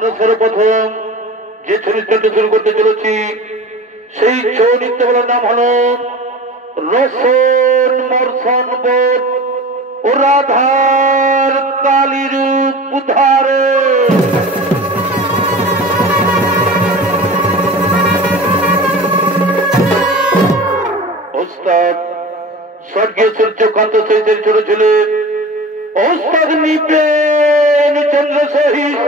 আমরা সর্বপ্রথম যে ছৌ নৃত্যটি শুরু করতে চলেছি সেই ছৌ নৃত্যগুলোর নাম হল রসন মর্ষণ বোধ ও রাধার কালীর উদ্ধারে। ওস্তাদ স্বর্গীয় সূর্যকান্ত সহিতের ছোট ছেলে ওস্তাদ নিপেন চন্দ্র সহিত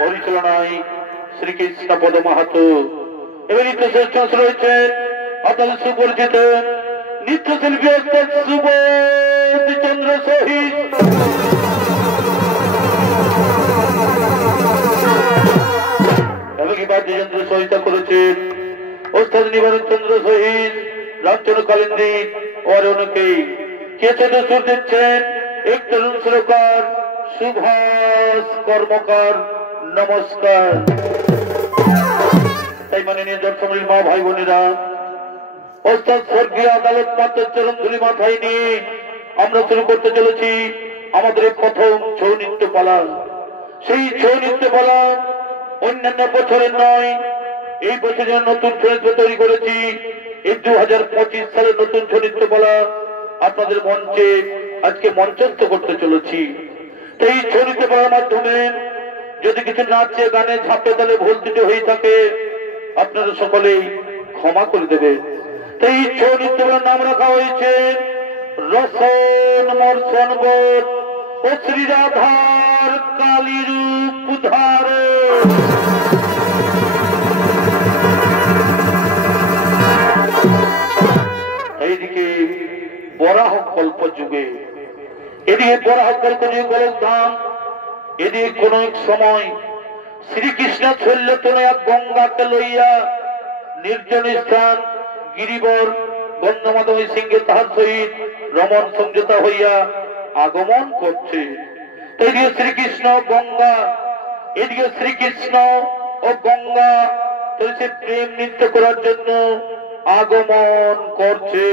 পরিচালনায় শ্রীকৃষ্ণ পদ মাহাতো এবং নৃত্যশ্রেষ্ঠ রয়েছেন আপনাদের সুপরিচিত নৃত্যশিল্পী ওস্তাদ সুবোধ চন্দ্র সহিত এবং বাদ্যযন্ত্র সহায়তা করেছেন ওস্তাদ নিবারণ চন্দ্র সহিত রামচন্দ্র কালিন্দী ও অনেকেই কেছে সুর দিচ্ছেন এক তরুণ সুরকার সুভাষ কর্মকার। নমস্কার। তাই মাননীয় দর্শকের মা ভাই বোনেরা, ওস্তাদ স্বর্গীয় আদালত মাত্র চরণ ধুলি মাথায় নিয়ে আমরা শুরু করতে চলেছি আমাদের প্রথম ছৌ নৃত্য পালা। সেই ছৌ নৃত্য পালা অন্যান্য বছরের নয়, এই বছরের নতুন ছৌ নৃত্য তৈরি করেছি। এই 2025 সালের নতুন ছৌ নৃত্য পালা আপনাদের মঞ্চে আজকে মঞ্চস্থ করতে চলেছি। এই ছৌ নৃত্য পালার মাধ্যমে যদি কিছু নাচে গানে ঝাঁপে তালে ভুল ত্রুটি হয়ে থাকে আপনারা সকলেই ক্ষমা করে দেবে। এই ছৌ নৃত্য পালার নাম রাখা হয়েছে রসন মর্ষণ বোধ ও শ্রী রাধার কালীর উদ্ধারে। এইদিকে বরাহ কল্প যুগে, এদিকে বরাহ কল্প যুগে গোলকধাম, এদিকে কোন এক সময় শ্রীকৃষ্ণ শৈল্যতনয়া গঙ্গাকে লইয়া নির্জন স্থান গিরিবর গন্ধমাধব সিংহে তাহার সহিত রমণ সংযতা হইয়া আগমন করছে। এদিকে শ্রীকৃষ্ণ গঙ্গা, এদিকে শ্রীকৃষ্ণ ও গঙ্গা সে প্রেম নৃত্য করার জন্য আগমন করছে।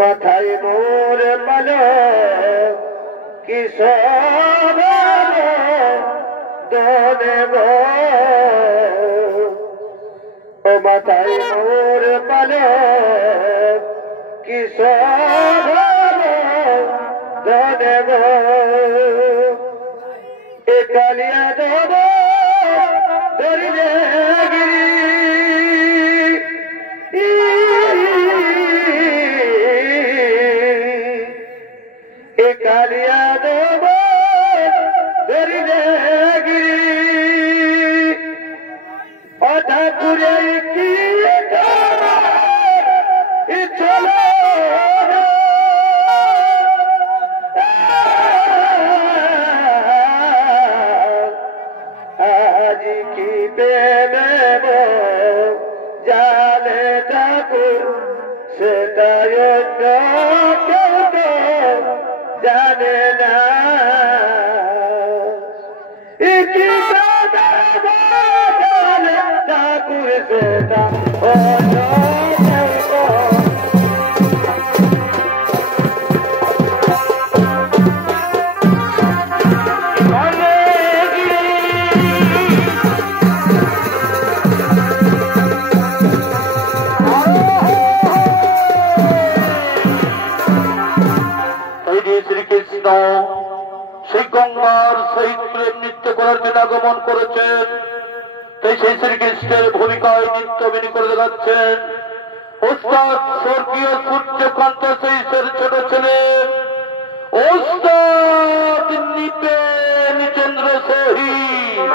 মাথায় মোর পালো কিশোর দেব, ও মাথায় মোর পালো কিশোর দেব, এ কালিয়া দেব ধরিলে গিরি কালিয়া দেব ধরিলে গিরি অঠাকুরে কি চলো আজ কি দেব জানে ঠাকুর সেটাই জানে না। ঠাকুর সেটা শ্রীকৃষ্ণ সেই গঙ্গার সহিত প্রেম নৃত্য করার জন্য আগমন করেছেন। তাই সেই শ্রীকৃষ্ণের ভূমিকায় নৃত্য অভিনয় করে দেখাচ্ছেন ওস্তাদ স্বর্গীয় সূর্যকান্ত সহিতের ছোট ছেলে ওস্তাদ নিপেন চন্দ্র সহিত।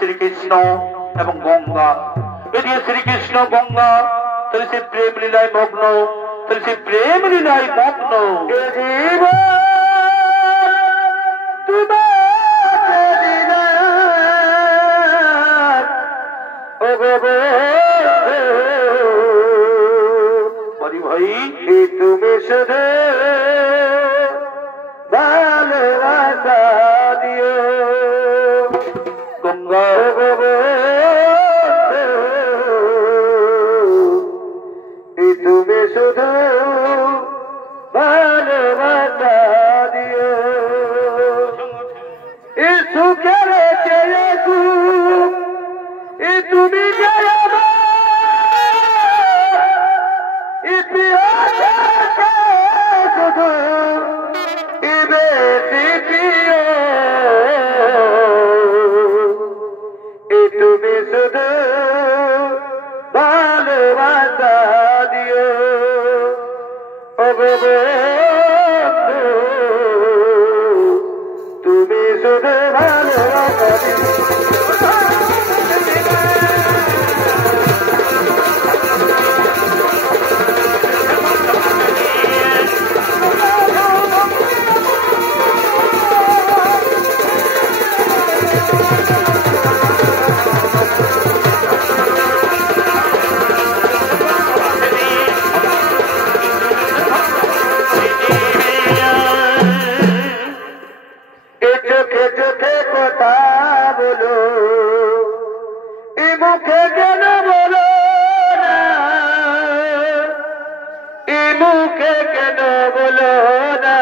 শ্রীকৃষ্ণ এবং গঙ্গা, এদিকে শ্রীকৃষ্ণ গঙ্গা, তাহলে সে প্রেম লীলায় মগ্ন, তাহলে সে প্রেম লীলায় মগ্ন। ভাই তুমি শুধু ভালোবাসা দিও গঙ্গা, তুমি শুধু ভালোবাসা দিও সুখের চেয়ে তুমি শুধু তুমি শুধু ভালোবাসা দিও তুমি শুধু ভালোবাসা দিও চোখে চোখে কথা বলো এ মুখে কেন বলো না এ মুখে কেন বলো না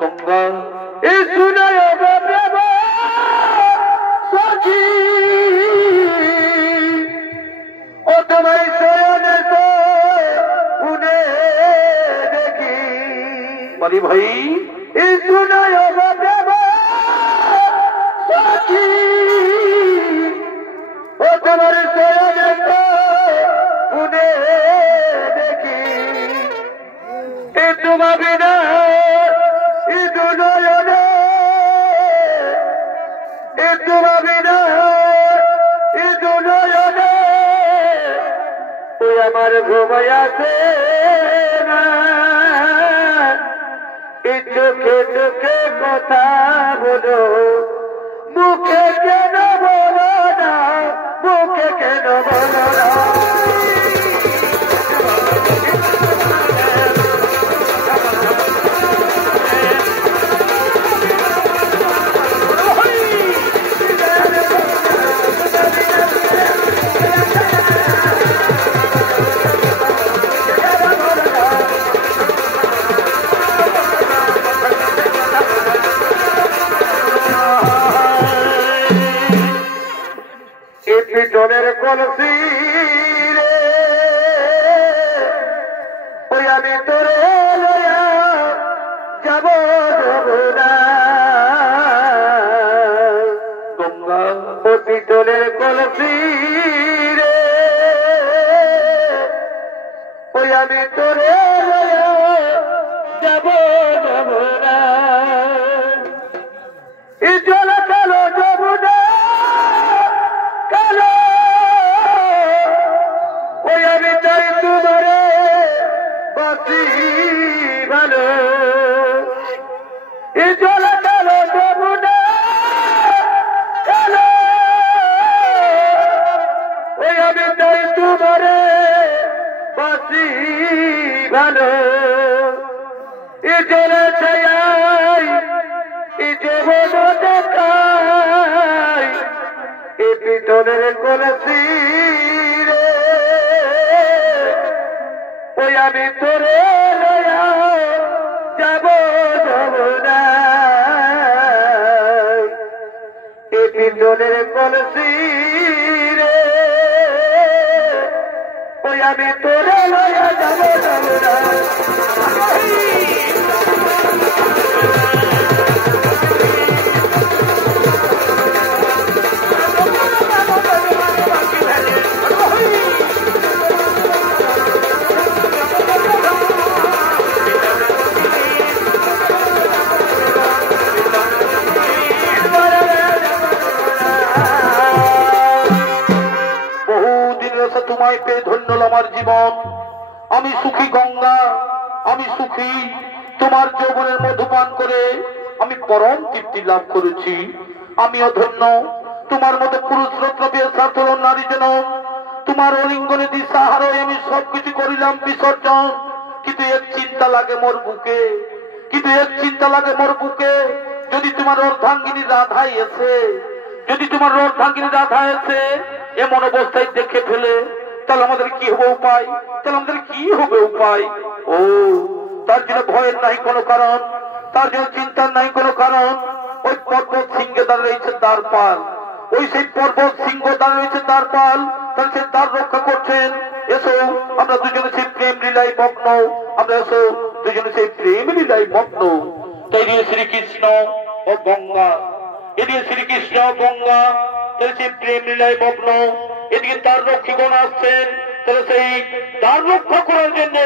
গঙ্গা, এ শুনায় প্রেম সখী ও তোমায় শয়নে শুনে দেখি বলি ভাই এ শুনায় প্রেম সখী ও তোমার শয়নে শুনে দেখি এ তোমার বিনা এ দুনয়নে এ তোমার বিনা এ দুনয়নে তুই আমার ঘুমায় আছে না এ চোখে চোখে কথা বলো মুখে কেন বলো না মুখে কেন বলো না পিটনের কলসি রে ওই আমি তোরে লয়া যাব না গঙ্গা, ও পিতলের কলসি রে ওই আমি তোরে যাব যাব না এই জল কালো যাব না কালো ওই আমি চাই তোমারে বাসি ভালো এই জল কালো যাব না কালো ওই আমি চাই তোমারে বাসি ভালো এই জলে চাই এই জগৎ দেখাই এই পিতলের কলসি রে ওই আমি তোরে লয়া যাব যাব না এই পিতলের কলসি রে ওই আমি তোরে লয়া যাব যাব না তোমায় পেয়ে ধন্য আমার জীবন আমি সুখী গঙ্গা আমি সুখী তোমার যৌবনের মধুপান করে আমি পরম তৃপ্তি লাভ করেছি আমিও ধন্য তোমার মতো পুরুষ রত্ন পেয়ে সার্থল নারী যেন তোমার অলিঙ্গনে দিশাহার আমি সবকিছু করিলাম বিসর্জন কিন্তু এক চিন্তা লাগে মোর বুকে কিন্তু এক চিন্তা লাগে মোর বুকে যদি তোমার অর্ধাঙ্গিনী রাধাই এসে যদি তোমার অর্ধাঙ্গিনী রাধা এসে এমন অবস্থায় দেখে ফেলে তাহলে আমাদের কি হবে উপায় তাহলে আমাদের কি হবে উপায় ও তার জন্য ভয়ের নাই কোনো কারণ তার জন্য চিন্তার নাই কোনো কারণ ওই পর্বত সিংহে দাঁড়িয়ে রয়েছে দ্বারপাল ওই সেই পর্বত সিংহ দাঁড়িয়ে রয়েছে দ্বারপাল তাহলে সে দ্বার রক্ষা করছেন এসো আমরা দুজনে সেই প্রেম লীলায় মগ্ন আমরা এসো দুজনে সেই প্রেম লীলায় মগ্ন তাই দিয়ে শ্রীকৃষ্ণ ও গঙ্গা এদিকে শ্রীকৃষ্ণ গঙ্গা তাহলে সেই প্রেম লীলায় মগ্ন এদিকে তার রক্ষীগণ আসছেন তাহলে সেই তার রক্ষা করার জন্য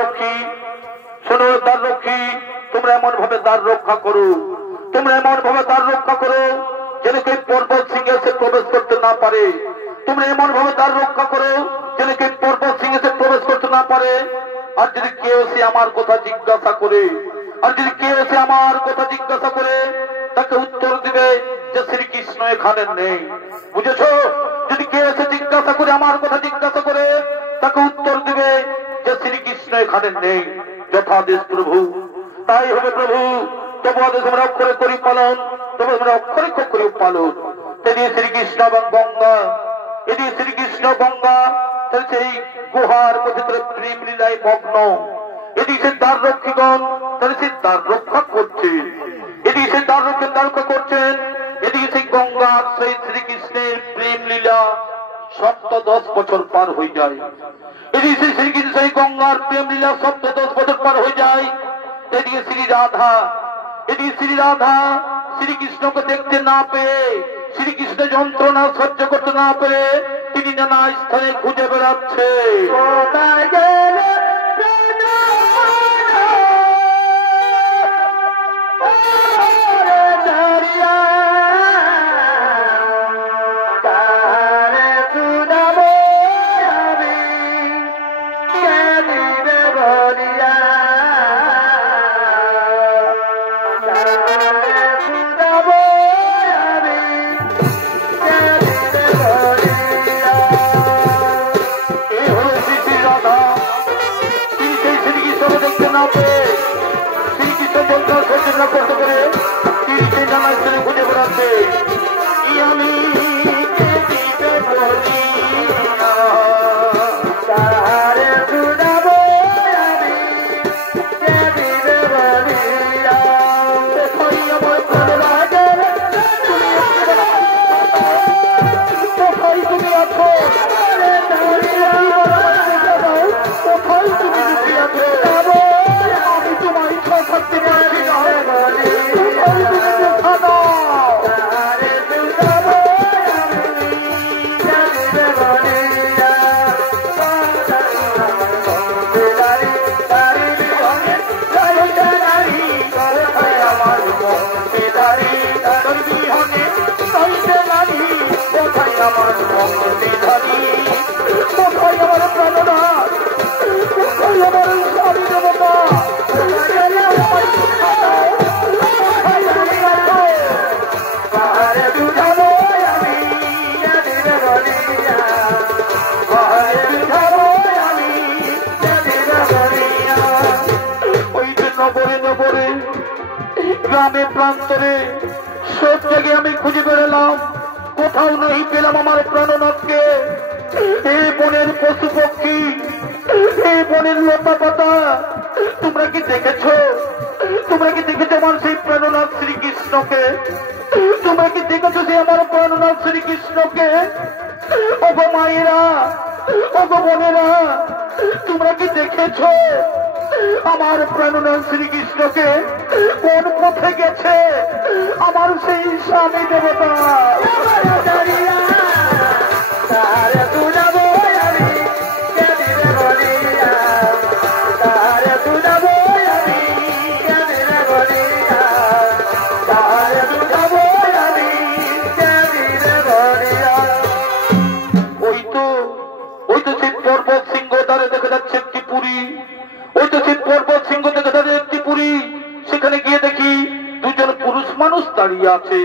রক্ষী, শোনো দ্বার রক্ষী, তোমরা এমন ভাবে দ্বার রক্ষা করো, তোমরা এমন ভাবে দ্বার রক্ষা করো যেন কেউ পর্বত সিংহে এসে প্রবেশ করতে না পারে। তোমরা এমন ভাবে দ্বার রক্ষা করো যেন কেউ পর্বত সিংহে এসে প্রবেশ করতে না পারে। আর যদি কেউ এসে আমার কথা জিজ্ঞাসা করে, আর যদি কেউ এসে আমার কথা জিজ্ঞাসা করে, তাকে উত্তর দিবে যে শ্রীকৃষ্ণ এখানে নেই। বুঝেছো? যদি কেউ এসে জিজ্ঞাসা করে, আমার কথা জিজ্ঞাসা করে, তাকে উত্তর দিবে যে শ্রীকৃষ্ণ এখানে নেই। যথাদেশ প্রভু। তাই হবে প্রভু, তবু আদেশ আমরা অক্ষরে করি পালন, তবু আমরা অক্ষরে করি পালন। এদিকে শ্রীকৃষ্ণ এবং গঙ্গা, এদিকে শ্রীকৃষ্ণ গঙ্গা সেই গুহার মধ্যে প্রেম লীলায় মগ্ন। এদিকে সে দ্বার রক্ষীগণ তাহলে সে দ্বার রক্ষা করছে, এদিকে সে দ্বার রক্ষা করছেন। এদিকে সেই গঙ্গার সেই শ্রীকৃষ্ণের প্রেম লীলা 10 বছর পার হয়ে যায়। এদিকে শ্রীকৃষ্ণ সেই গঙ্গার প্রেম লীলা 10 বছর পার হয়ে যায়। এদিকে শ্রী রাধা, এদিকে শ্রী রাধা শ্রীকৃষ্ণকে দেখতে না পেয়ে, শ্রীকৃষ্ণ যন্ত্রণা সহ্য করতে না পেরে তিনি নানা স্থানে খুঁজে বেড়াচ্ছে। গ্রামে প্রান্তরে সব জায়গায় আমি খুঁজে বেড়ালাম, কোথাও নেই পেলাম আমার প্রাণনাথকে। এই বনের পশু পক্ষী, এই বনের লতা পাতা, তোমরা কি দেখেছো? তোমরা কি দেখেছো আমার সেই প্রাণনাথ শ্রীকৃষ্ণকে? তোমরা কি দেখেছো সে আমার প্রাণনাথ শ্রীকৃষ্ণকে? ওগো মায়েরা, ওগো বোনেরা, তোমরা কি দেখেছো আমার প্রাণনাথ শ্রীকৃষ্ণকে? কোন পথে গেছে আমার সেই স্বামী দেবতা? ওই তো সেই পর্বত সিংহ দ্বারে দেখা যাচ্ছে একটি পুরী, ওই তো সেই পর্বত সিংহ দেখা যাচ্ছে একটি পুরী। সেখানে গিয়ে দেখি দুজন পুরুষ মানুষ দাঁড়িয়ে আছে,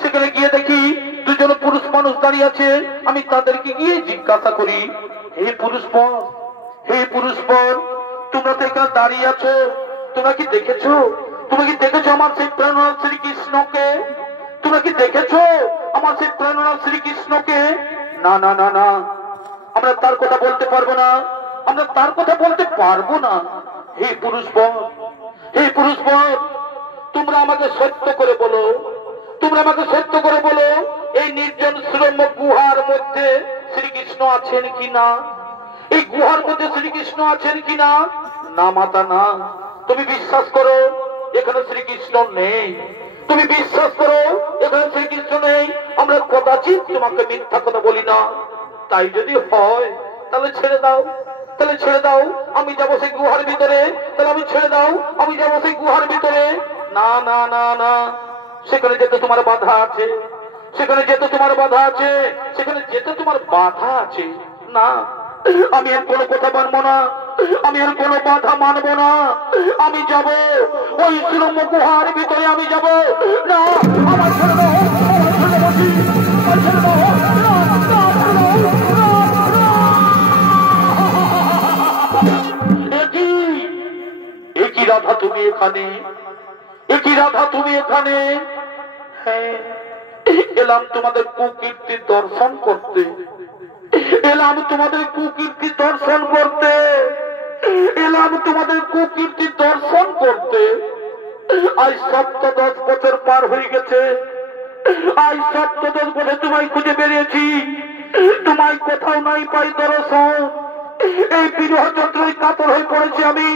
সেখানে গিয়ে দেখি দুজন পুরুষ মানুষ দাঁড়িয়ে আছে। আমি তাদেরকে গিয়ে জিজ্ঞাসা করি, হে পুরুষপর, হে পুরুষপর, তোমরা তো এখানে দাঁড়িয়ে আছো, তোমরা কি দেখেছো? তুমি কি দেখেছো আমার সেই প্রাণনাথ শ্রীকৃষ্ণকে? তোমরা কি দেখেছো আমার সেই প্রাণনাথ শ্রীকৃষ্ণকে? না না না না, আমরা তার কথা বলতে পারবো না, আমরা তার কথা বলতে পারবো না। হে পুরুষপর, হে পুরুষপর, তোমরা আমাকে সত্য করে বলো, তোমরা আমাকে সত্য করে বলো, এই নির্জন সুরম্য গুহার মধ্যে শ্রীকৃষ্ণ আছেন কিনা? এই গুহার মধ্যে শ্রীকৃষ্ণ আছেন কিনা? না মাতা না, তুমি বিশ্বাস করো এখানে শ্রীকৃষ্ণ নেই, তুমি বিশ্বাস করো এখানে শ্রীকৃষ্ণ নেই। আমরা কদাচিৎ তোমাকে মিথ্যা কথা বলি না। তাই যদি হয় তাহলে ছেড়ে দাও, তাহলে ছেড়ে দাও, আমি যাবো সেই গুহার ভিতরে। তাহলে আমি ছেড়ে দাও, আমি যাবো সেই গুহার ভিতরে। না না না না, সেখানে যেতে তোমার বাধা আছে, সেখানে যেতে তোমার বাধা আছে, সেখানে যেতে তোমার বাধা আছে। না, আমি আর কোনো কথা মানবো না, আমি আর কোনো বাধা মানবো না। আমি যাব ওই সুরম্য গুহার ভিতরে, আমি যাব না। আমার ছেড়ে দাও, আমার ছেড়ে দাও, আমার ছেড়ে দাও। একই রাধা তুমি এখানে, একই রাধা তুমি এখানে। হ্যাঁ, এলাম তোমাদের কুকীর্তির দর্শন করতে, এলাম তোমাদের কুকীর্তি দর্শন করতে, এলাম তোমাদের কুকীর্তি দর্শন করতে। আজ ৭-১০ বছর পার হয়ে গেছে, আজ ৭-১০ বছর তোমায় খুঁজে বেরিয়েছি, তোমায় কোথাও নাই পাই দর্শন। এই বিরহ যন্ত্রণায় কাতর হয়ে পড়েছি আমি,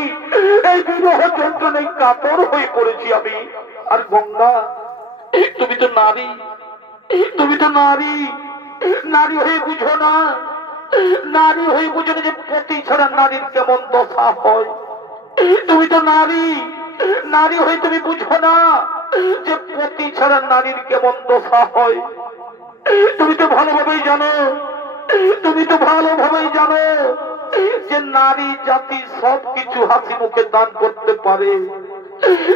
এই বিরহ যন্ত্রণায় কাতর হয়ে পড়েছি আমি। আর গঙ্গা, তুমি তো নারী, তুমি তো নারী, নারী হয়ে বুঝো না, নারী হয়ে বুঝো না যে পতি ছাড়া নারীর কেমন দশা হয়। তুমি তো নারী, নারী হয়ে তুমি বুঝো না যে পতি ছাড়া নারীর কেমন দশা হয়। তুমি তো ভালোভাবেই জানো, তুমি তো ভালোভাবেই জানো যে নারী জাতি সবকিছু হাসি মুখে দান করতে পারে,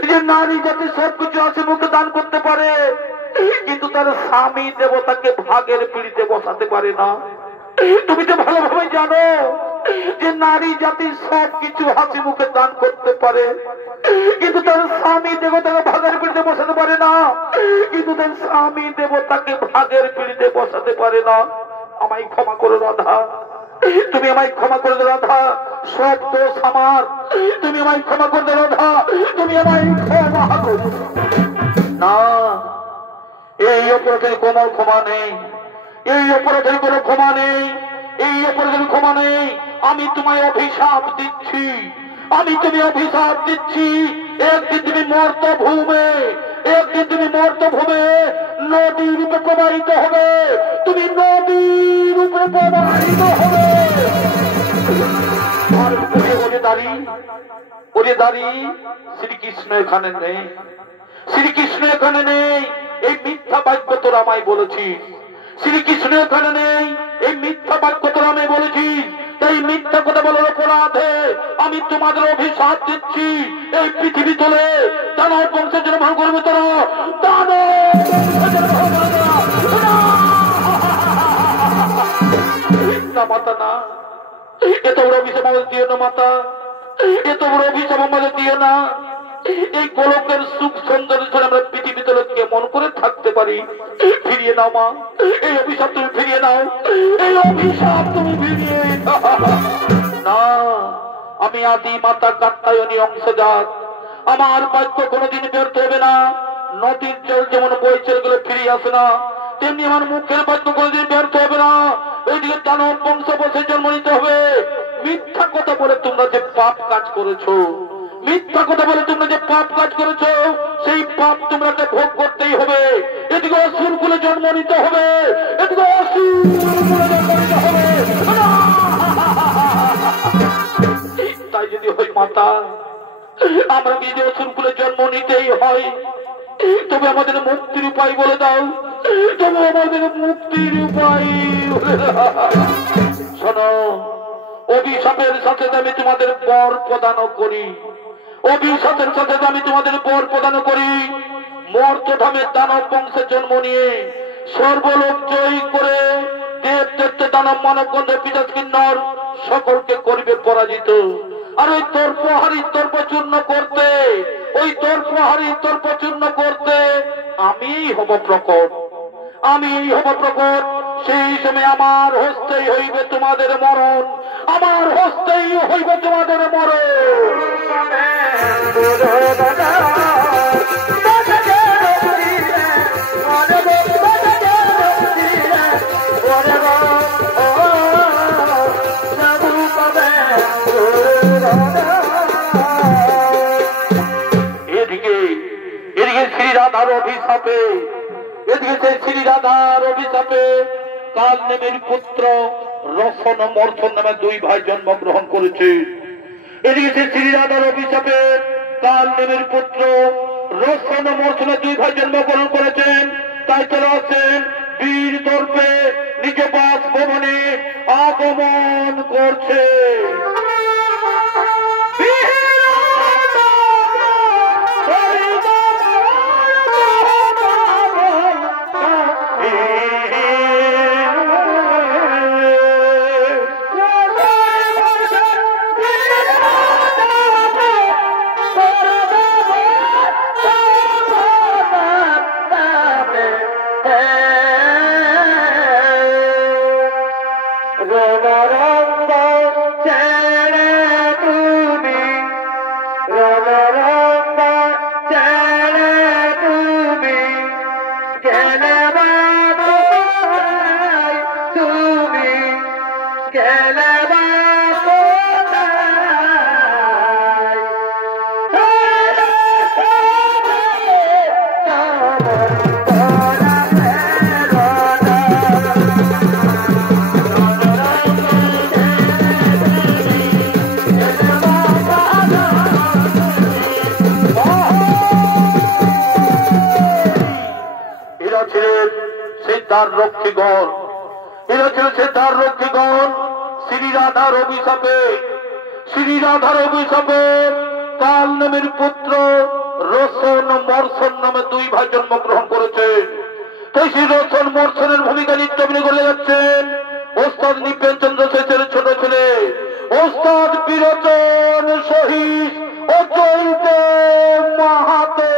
যে নারী জাতি সবকিছু হাসি মুখে দান করতে পারে, কিন্তু তার স্বামী দেবতাকে ভাগের পিড়িতে বসাতে পারে না। তুমি তো ভালোভাবে জানো যে নারী জাতি সবকিছু হাসি মুখে দান করতে পারে, কিন্তু তার স্বামী দেবতাকে ভাগের পিড়িতে বসাতে পারে না, কিন্তু তার স্বামী দেবতাকে ভাগের পিড়িতে বসাতে পারে না। আমায় ক্ষমা করো রাধা, তুমি আমায় ক্ষমা করে দাও রাধা, সব দোষ আমার, তুমি আমায় ক্ষমা করে দাও রাধা, তুমি আমায় ক্ষমা করো। না, এই অপরাধের কোনো ক্ষমা নেই, এই অপরাধের কোনো ক্ষমা নেই, এই অপরাধের ক্ষমা নেই। আমি তোমায় অভিশাপ দিচ্ছি, আমি তুমি অভিশাপ দিচ্ছি। একদিন তুমি মর্ত ভূমে, একদিন তুমি মর্ত ভূমে নদী রূপে প্রবাহিত হবে, তুমি নদী রূপে প্রবাহিত হবে। আর ওরে দাঁড়ি, ওরে দাঁড়ি, শ্রীকৃষ্ণ এখানে নেই, শ্রীকৃষ্ণ এখানে নেই, এই মিথ্যা বাক্য তোরা আমায় বলেছিস। শ্রীকৃষ্ণ এখানে নেই, এই মিথ্যা বাক্য তোরা আমায় বলেছিস। তাই মিথ্যা কথা বলার অপরাধে আমি তোমাদের অভিশাপ দিচ্ছি। এই পৃথিবী তোলে দানব বংশের জন্য ভাগ করবে তোরা, দানব বংশের জন্য ভাগ করবে তোরা। না মাতা না, এত বড় অভিশাপ আমাদের দিও না মাতা, এত বড় অভিশাপ আমাদের দিও না। এই গোলকের সুখ সৌন্দর্য ছাড়া আমরা পৃথিবীতে কেমন করে থাকতে পারি? ফিরিয়ে নাও মা, এই অভিশাপ তুমি ফিরিয়ে নাও, এই অভিশাপ তুমি ফিরিয়ে না। আমি আদি মাতা কাত্যায়নী অংশজাত, আমার বাক্য কোনোদিন ব্যর্থ হবে না। নদীর জল যেমন বই চলে গেলে ফিরিয়ে আসে না, তেমনি আমার মুখের বাক্য কোনোদিন ব্যর্থ হবে না। ওইদিকে দানব বংশ বসে জন্ম নিতে হবে। মিথ্যা কথা বলে তোমরা যে পাপ কাজ করেছো, মিথ্যা কথা বলে তোমরা যে পাপ কাজ করেছো, সেই পাপ তোমরা ভোগ করতেই হবে। এদিকে অসুর কুলে জন্ম নিতে হবে, এদিকে অসুর কুলে জন্ম নিতে হবে। তাই যদি হয় মাতা, আমরা যদি অসুর কুলে জন্ম নিতেই হয়, তবে আমাদের মুক্তির উপায় বলে দাও, তবে আমাদের মুক্তির উপায় বলে দাও। শোনো, অভিশাপের সাথে আমি তোমাদের বর প্রদান করি, অভিশাপের সাথে আমি তোমাদের বর প্রদান করি। মর্তধামে দানব বংশে জন্ম নিয়ে সর্বলোক জয়ী করে দেব দৈত্য দানব মানব গন্ধ পিতাজ কিন্নর সকলকে করবে পরাজিত। আর ওই তর্পহারী তর্পচূর্ণ করতে, ওই তর্পহারী তর্পচূর্ণ করতে আমিই হব প্রকট, আমিই হব প্রকট। সেই সময় আমার হস্তেই হইবে তোমাদের মরণ, আমার হস্তেই হইবে তোমাদের মরণ। এদিকে এদিকে শ্রী রাধার অভিশাপে, এদিকে সেই শ্রী রাধার অভিশাপে কাল নেমের পুত্র রসন ও মর্থন নামে দুই ভাই জন্মগ্রহণ করেছে। এদিকে সে শ্রীরাধার অভিশাপে কাল নেমের পুত্র রসন ও মর্থনের দুই ভাই জন্মগ্রহণ করেছেন। তাই তারা আছেন বীর দর্পে নিজ বাসভবনে আগমন করছে। রক্ষীগণ এরা ছিল সিদ্ধার রক্ষীগণ। শ্রীরাধার অভিশাপে কাল নামের পুত্র রসন মর্ষণ নামে দুই ভাই জন্মগ্রহণ করেছে। তাই সেই রসন মর্ষণের ভূমিকা নিত্য অভিনয় করে যাচ্ছেন ওস্তাদ নিপেন চন্দ্র শেষের ছোট ছেলে ওস্তাদ বিরোচন শহীদ অজৈত মাহাতো।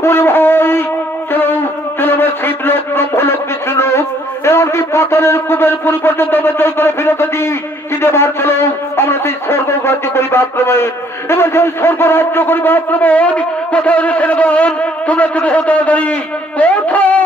ওরে ভাই চলো চলো আমার শিব লোক ব্রহ্মলোক বিষ্ণু লোক এমনকি পাতালের কুবের পুরী পর্যন্ত আমরা জয় করে ফিরতে দিই কিন্তু এবার চলো আমরা সেই স্বর্গ রাজ্য করিব আক্রমণ এবার সেই স্বর্গ রাজ্য করিব আক্রমণ কোথায় সেনাগণ তোমরা ছোট তাড়াতাড়ি কোথায়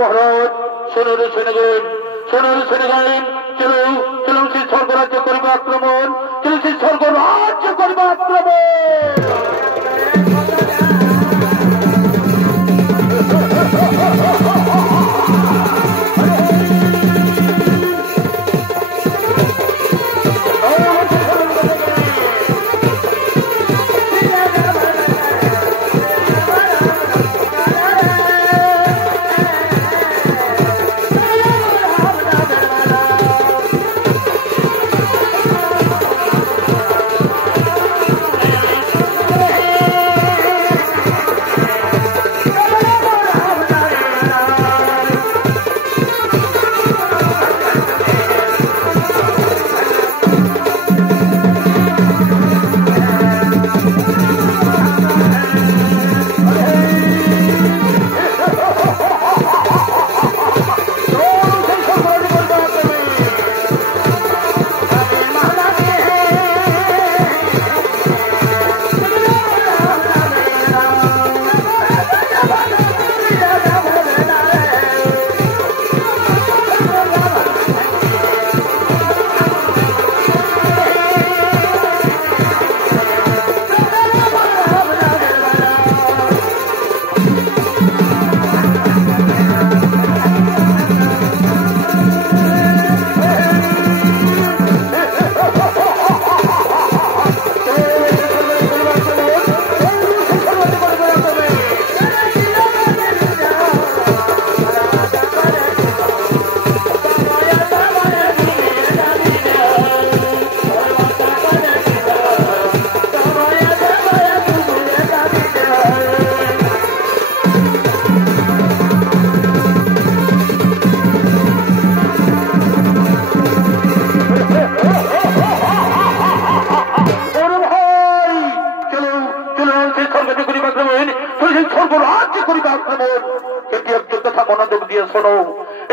মহারাজ সোনার সেনাগণ সোনার সেনাগণ চলো চলো সেই স্বর্গ রাজ্য করিব আক্রমণ চলো সেই স্বর্গ রাজ্য করিব আক্রমণ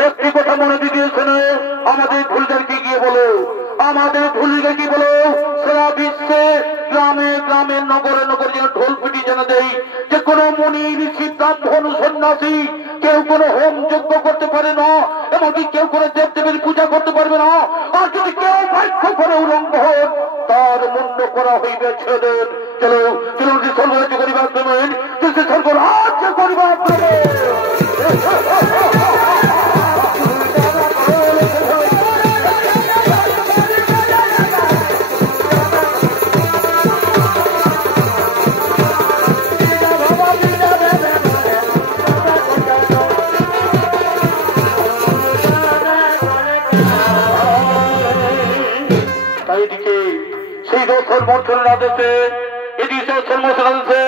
একটি কথা মনে দিয়ে শোনো আমাদের ভুলদেরকে গিয়ে বলো আমাদের ভুলকে কি বলো সারা বিশ্বে গ্রামে গ্রামে নগরে নগরে যেন ঢোল পিটি যেন দেই যে কোনো মুনি ঋষি ব্রাহ্মণ সন্ন্যাসী কেউ কোনো হোম যজ্ঞ করতে পারে না এমনকি কেউ কোনো দেবদেবীর পূজা করতে পারবে না আর যদি কেউ বাক্য করে উলঙ্গ হন তার মুন্ড করা হইবে ছেদের চলো চলো যে স্বর্গরাজ্য করিবার দেবেন সে স্বর্গরাজ্য করিবার দেবেন সেই দোষর মর্থনের আদেশে এদিকে সর্বসর আদেশে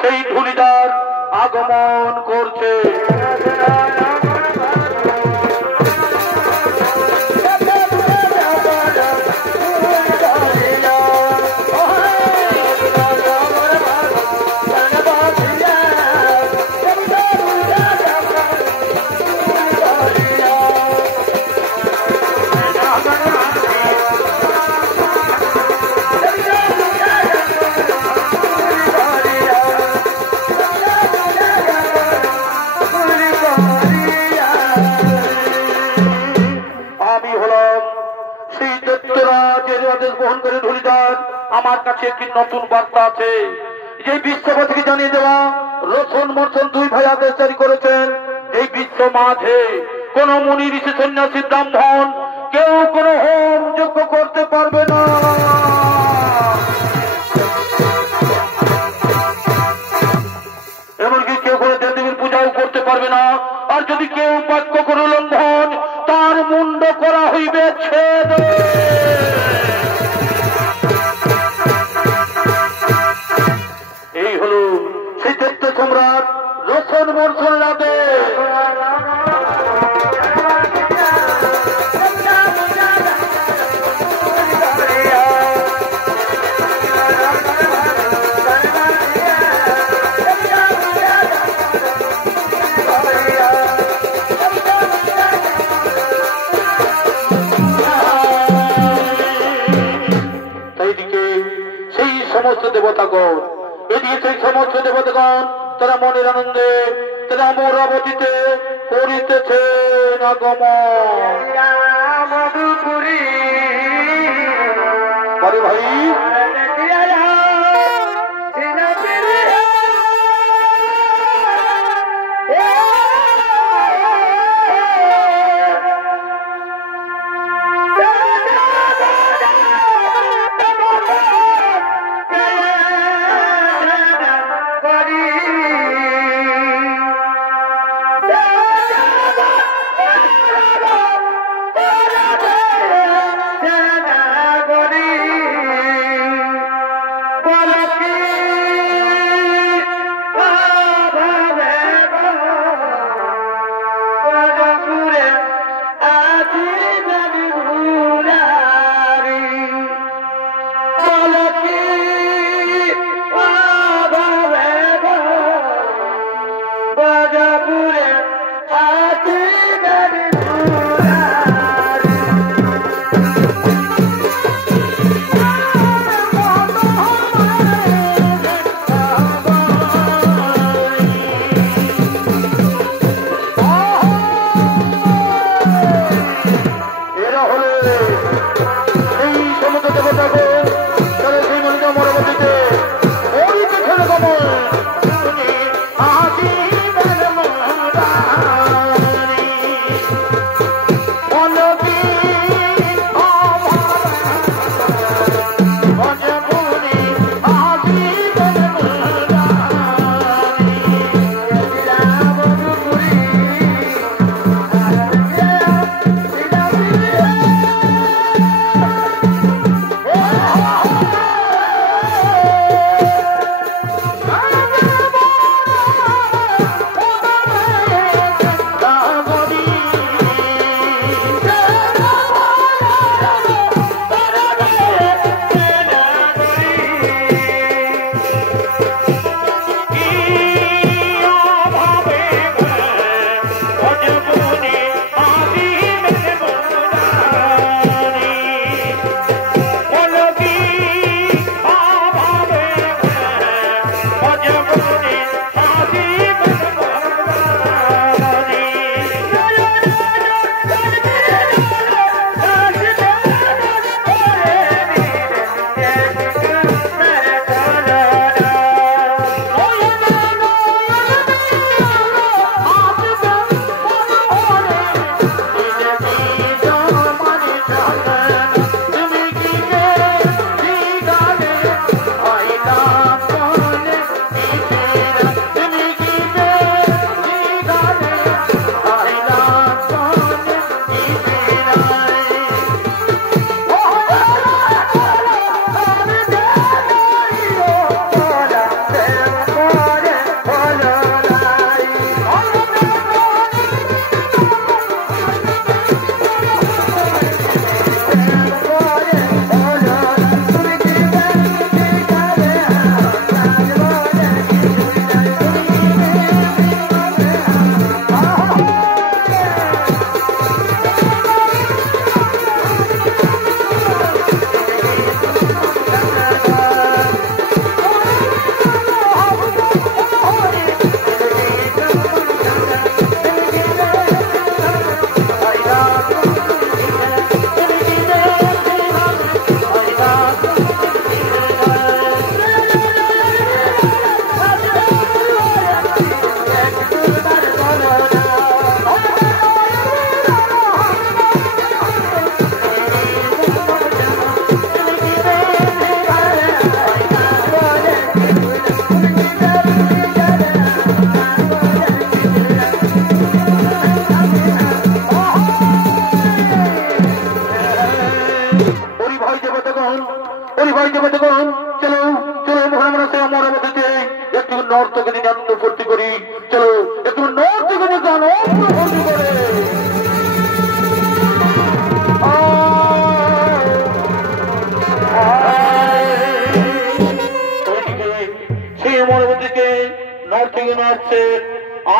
সেই ধুলিদার আগমন করছে আমার কাছে একটি নতুন বার্তা আছে যে বিশ্ববাসীকে জানিয়ে দেওয়া রোশন মর্শন দুই ভাই আদেশ জারি করেছেন এই বিশ্ব মাঝে কোন মুনি ঋষি সন্ন্যাসী ব্রাহ্মণ কেউ কোন হোম যজ্ঞ করতে পারবে না এমনকি কেউ কোনো দেবদেবীর পূজাও করতে পারবে না আর যদি কেউ বাক্য করে লঙ্ঘন তার মুন্ড করা হইবে ছেদ এই হলো সেই দৈত্য সম্রাট রোশন মর্শনের আদেশ সমস্ত দেবতাগণ। এদিকে সেই সমস্ত দেবতাগণ তারা মনের আনন্দে তারা অমরাবতীতে করিতেছেন আগমন। মধুপুরী আরে ভাই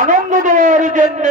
আনন্দ দেওয়ার জন্য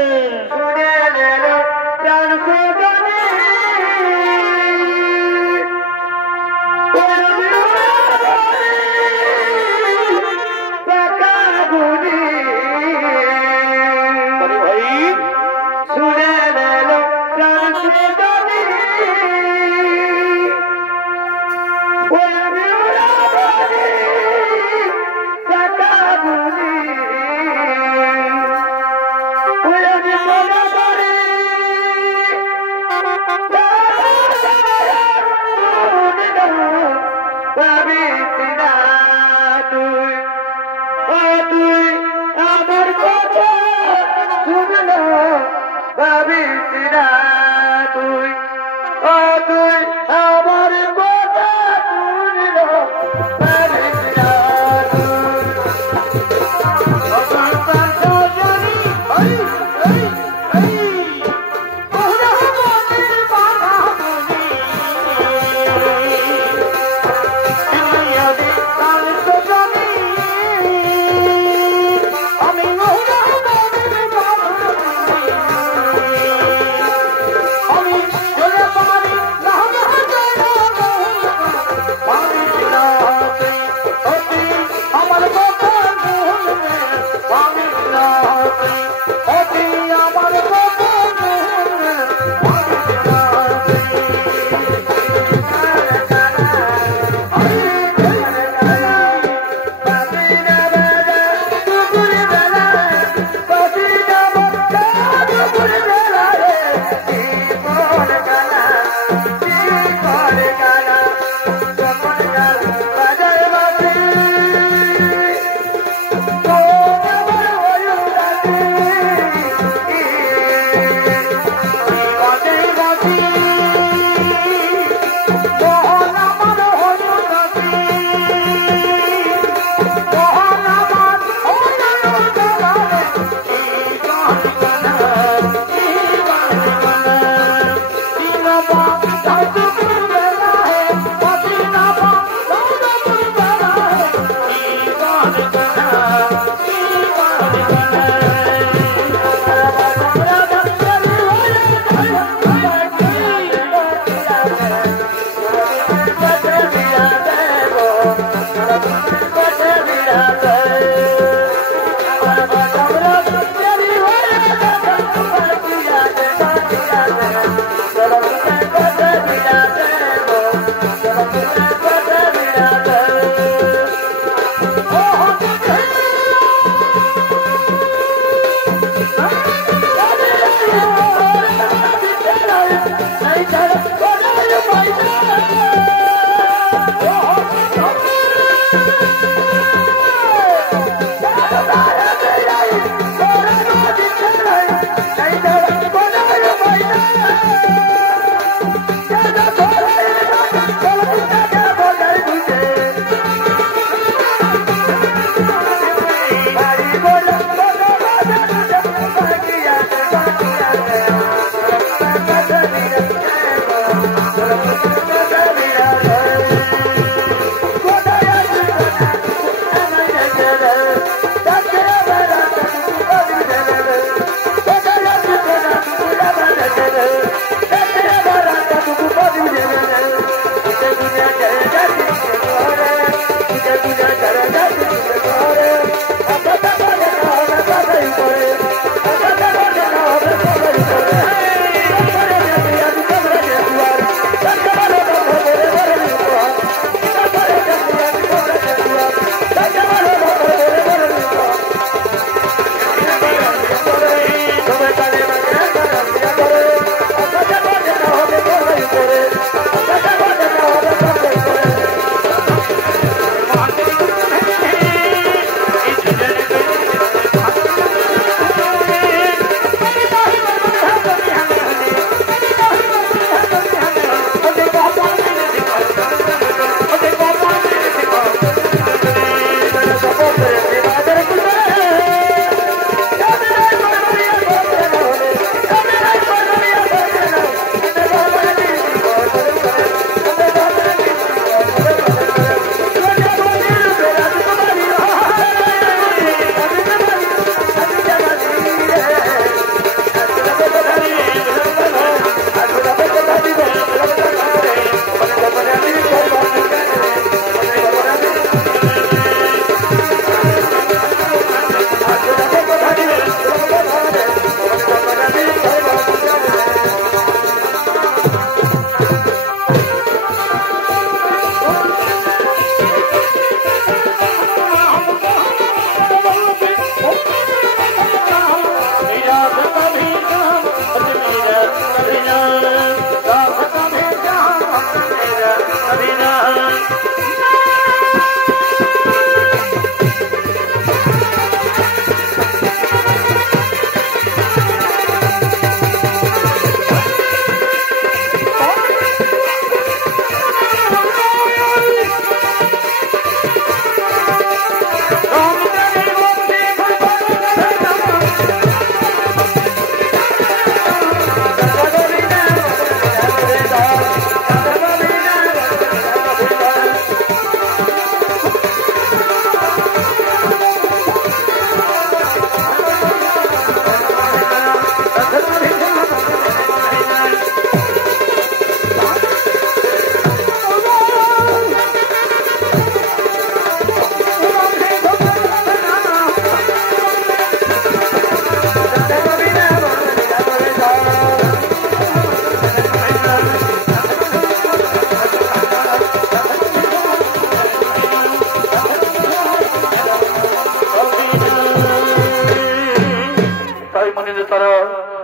তারা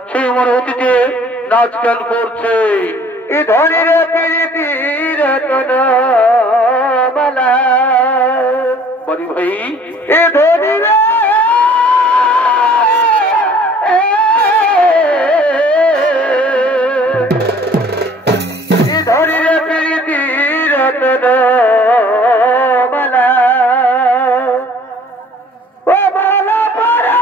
সেই আমার অতীতে নাচ গান করছে। এ ধনির প্রীতির মালা বলি ভাই এ ধনির প্রীতির মালা ও মালা পরা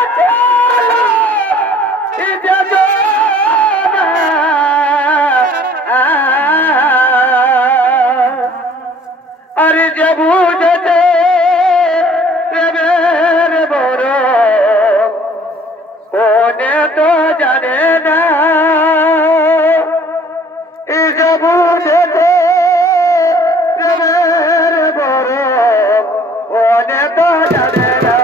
अरे जब जते प्रेमेर बड़ कोने तो जाने ना जब जते प्रेमेर बड़ कोने तो जाने ना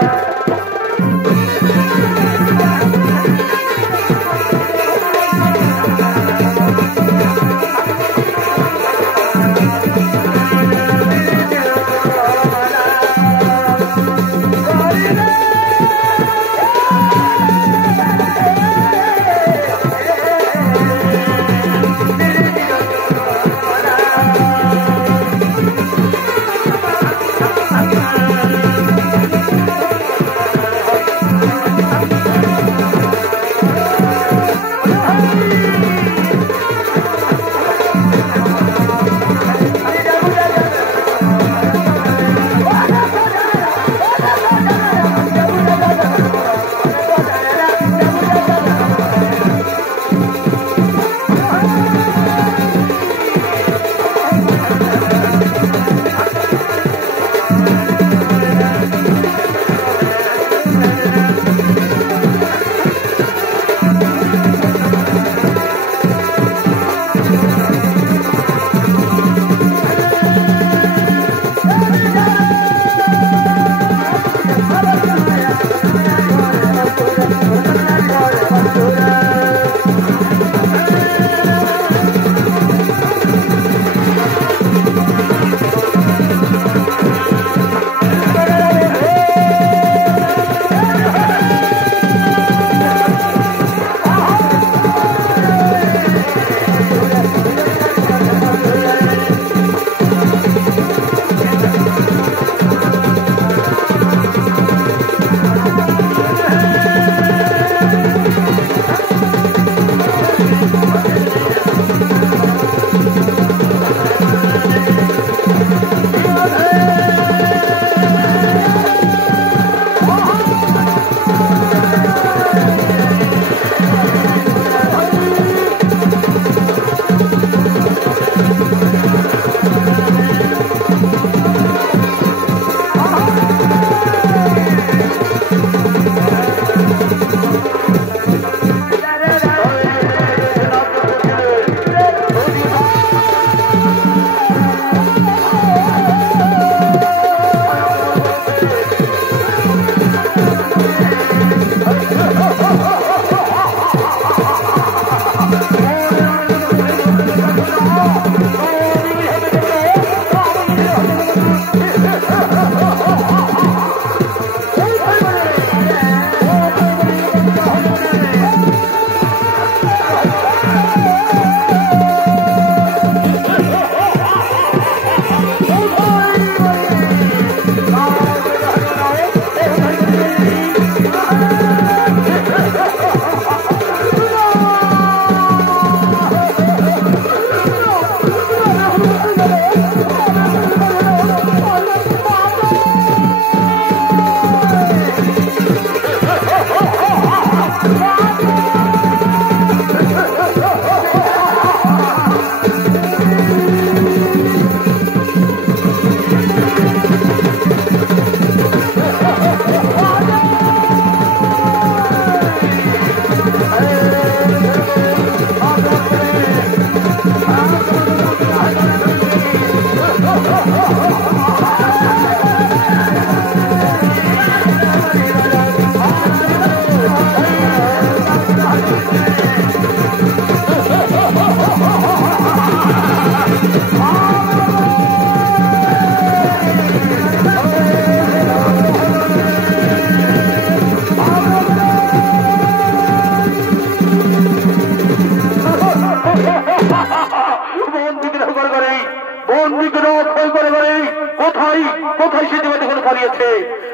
কোথায় সে দেবতা এখন পালিয়েছে?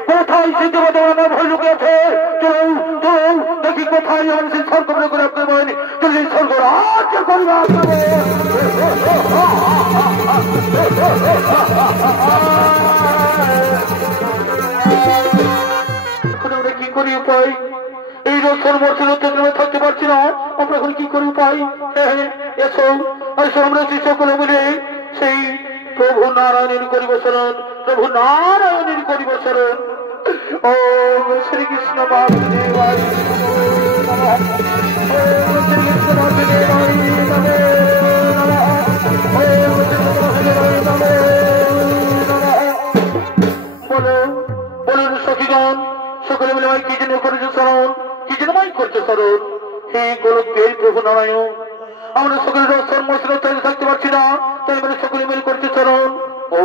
কোথায় সে দেবতা আমার ভয় লুকিয়েছে? চলুন চলুন দেখি কোথায় আমার সেই স্বর্গ করে আপনি বলেন সেই স্বর্গ রাজ্য করবে আমরা কি করি উপায়? এই রসর মর্ষের উত্তেজনায় থাকতে পারছি না, আমরা এখন কি করি উপায়? এসো এসো আমরা সেই সকলে মিলে সেই প্রভু নারায়ণের করিব শরণ, প্রভু নারায়ণের করিব শরণ। ও শ্রীকৃষ্ণ বাসুদেবায় নমঃ, ওম শ্রীকৃষ্ণ বাসুদেবায় নমঃ, ওম শ্রীকৃষ্ণ বাসুদেবায় নমঃ। বলো বলুন সখীগণ, সকলে মিলে কি জন্য করেছে শরণ, কি জন্য করছে শরণ? হে গোলকের প্রভু নারায়ণ, আমরা সকলে রসের থাকতে পারছি না, তাই আমরা সকলে মিল করছে শরণ। ও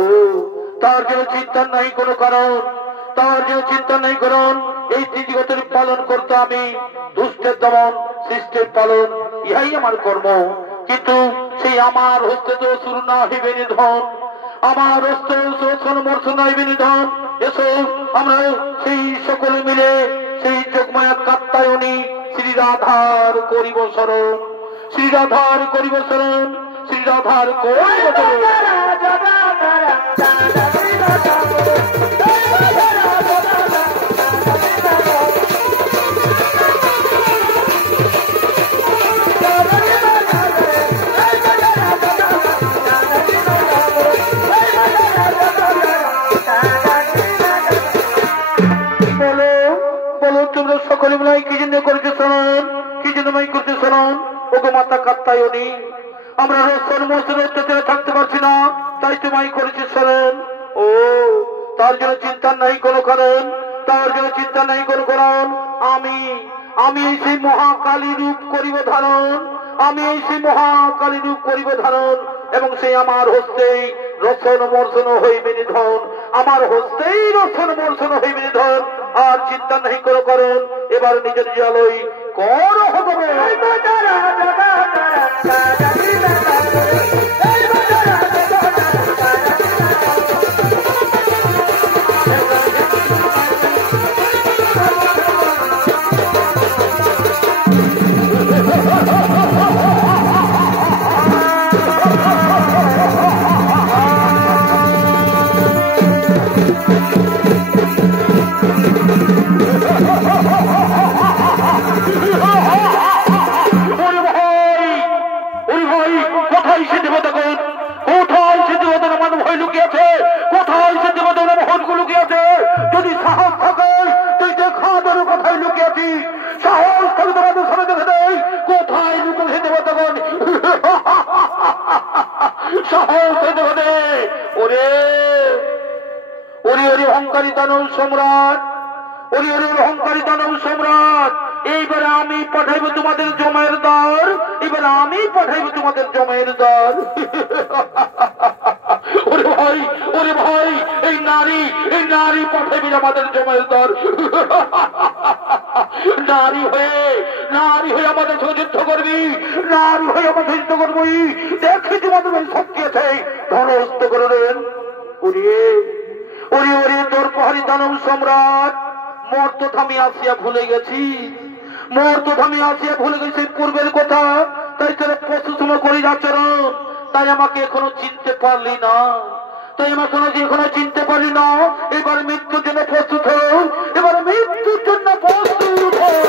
তার জন্য চিন্তার নাই কোনো কারণ, তার জন্য চিন্তা নাই কারণ। এই ত্রিজগতের পালন করতে আমি, দুষ্টের দমন সৃষ্টির পালন, ইহাই আমার কর্ম। কিন্তু সেই আমার হস্তে তো শুরু না হইবে নিধন, আমার হস্তে শোষণ মর্ষণ হইবে নিধন। এসো আমরা সেই সকলে মিলে সেই যোগমায়া কাত্তায়নী শ্রী রাধার করিব শরণ, শ্রী রাধার করিব শরণ, শ্রী রাধার করিব শরণ। তোমরা সকলে মিলে কি জন্য করেছে শরণ, কি জন্য করতে শরণ? ওগো মাতা কাত্তায়নী, আমরা রসন মসন অত্যাচারে থাকতে পারছি না, তাই তোমায় করেছে শরণ। ও তার জন্য চিন্তা নাই কোনো কারণ, তার জন্য চিন্তা নাই কোনো কারণ। আমি আমি সেই মহাকালী রূপ করিব ধারণ, আমি সেই মহাকালী রূপ করিব ধারণ, এবং সেই আমার হস্তেই রসন মর্ষণ হইবে নিধন, আমার হস্তেই রসন মর্ষণ হইবে নিধন। আর চিন্তা নাই কোনো কারণ, এবার নিজ নিজ আলোই কর হবে। অহংকারী দানব সম্রাট, অহংকারী দানব সম্রাট, এইবারে আমি পাঠাইব তোমাদের জমায়ের দর, এবারে আমি পাঠাইব তোমাদের জমায়ের দর। ওরে ভাই এই নারী পাঠাইবি আমাদের জমায়ের দর। নারী হয়ে আমাদের সঙ্গে যুদ্ধ করবি, নারী হয়ে আমাদের যুদ্ধ করবি, দেখি তোমাদের শক্তি আছে, ধনস্ত করে দেন। ওরে তোর পাহাড়ি দানব সম্রাট, মর্ত থামি আসিয়া ভুলে গেছি, মর্ত থামি আসিয়া ভুলে গেছি পূর্বের কথা, তাই তোরা পশুসম করি আচরণ, তাই আমাকে এখনো চিনতে পারলি না, তাই আমাকে এখনো চিনতে পারলি না। এবার মৃত্যুর জন্য প্রস্তুত হও, এবার মৃত্যুর জন্য প্রস্তুত হও।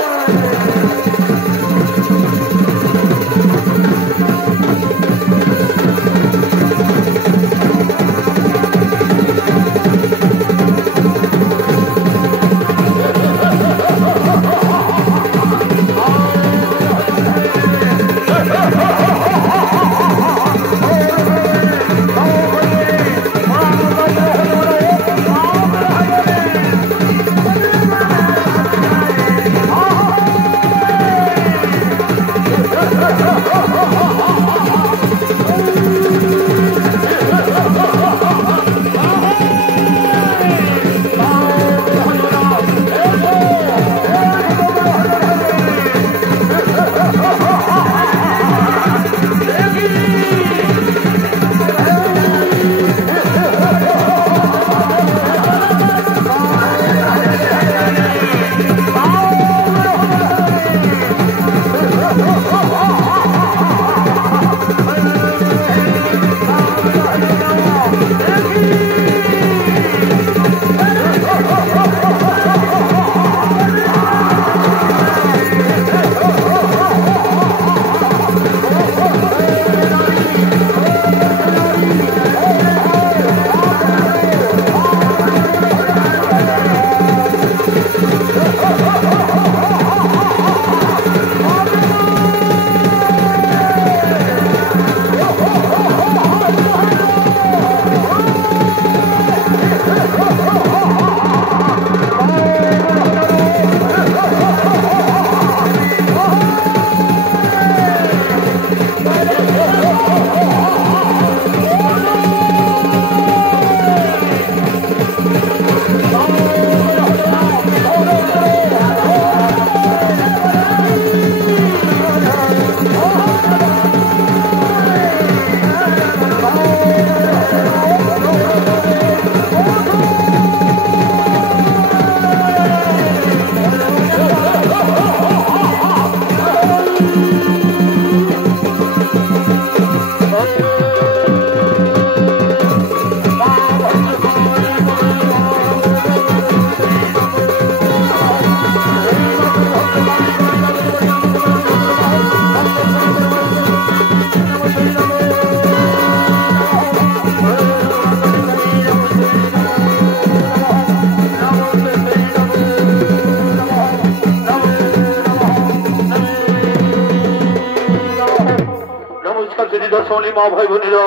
সমলি মা ভাই বোনেরা,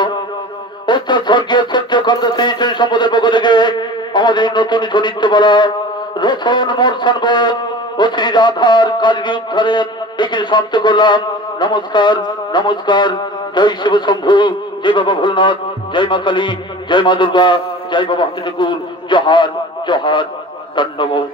উত্তর স্বর্গীয় সূর্যকান্ত শ্রী সম্পদের পক্ষ থেকে আমাদের নতুন চরিত্রবালা রসন মোর সনবত ও শ্রী রাধার কালগি উদ্ধারের এখানে শান্ত করলাম। নমস্কার নমস্কার। জয় শিব শম্ভু, জয় বাবা ভোলনাথ, জয় মা কালী, জয় মা দুর্গা, জয় বাবা হাতি ঠাকুর, জহার জহার, দণ্ডবোধ।